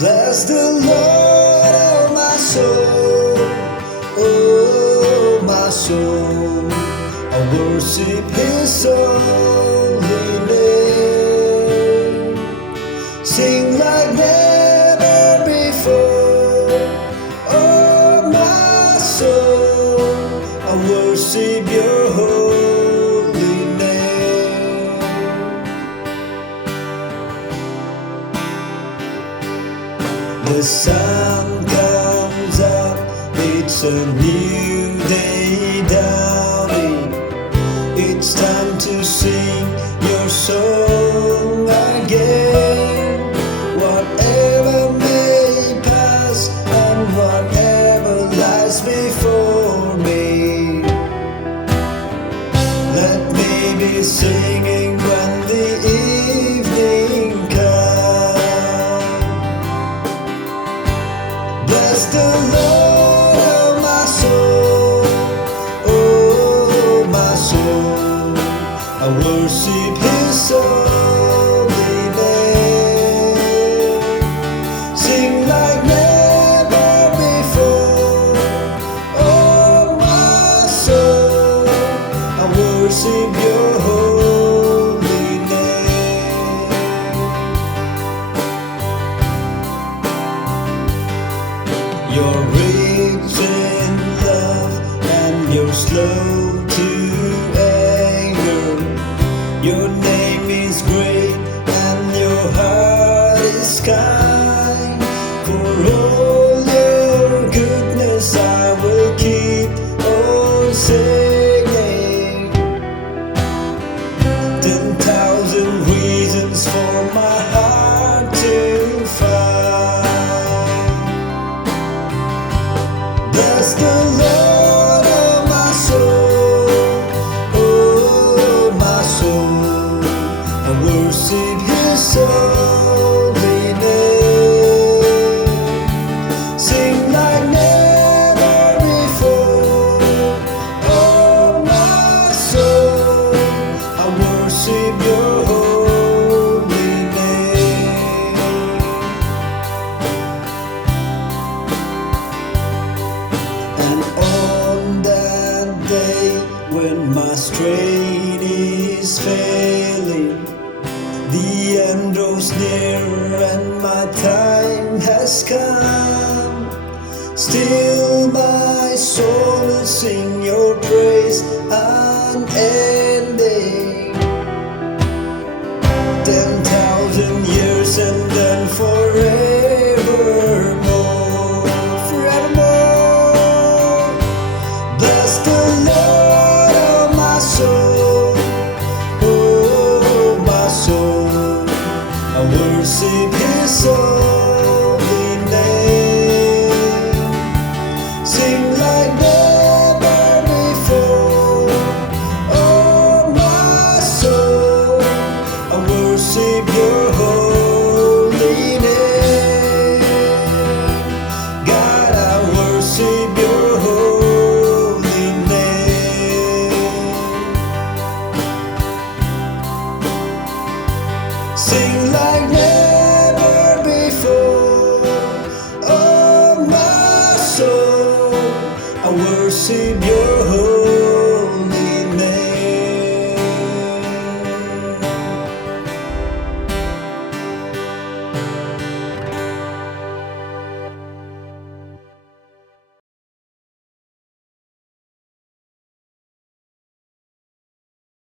Bless the Lord, oh my soul, oh my soul. I worship His holy name. Sing like never before, oh my soul. I worship Your holy name. The sun comes up, it's a new day dawning. It's time to sing Your song again. Whatever may pass and whatever lies before me, let me be singing when the evening comes. Bless the Lord, oh my soul, oh my soul. I worship His holy name. Sing like never before, oh my soul. I worship Your holy name. You're rich in love and You're slow to anger. Your name is great and Your heart is kind. For all Your goodness I will keep on singing. 10,000 reasons for my heart to find. Bless the Lord, oh my soul, oh my soul. I worship His holy name. Sing like never before, oh my soul. I worship Your holy name. And on that day when my strength is failing, the end draws near and my time has come, still my soul will sing Your praise unending. 10,000 years and then forevermore, forevermore. Bless the Lord, oh my soul, oh my soul. I worship His holy name. Sing like never before, oh my soul. I worship Your holy name. God, I worship Your holy name. Sing like never before, oh my soul. I worship Your holy name.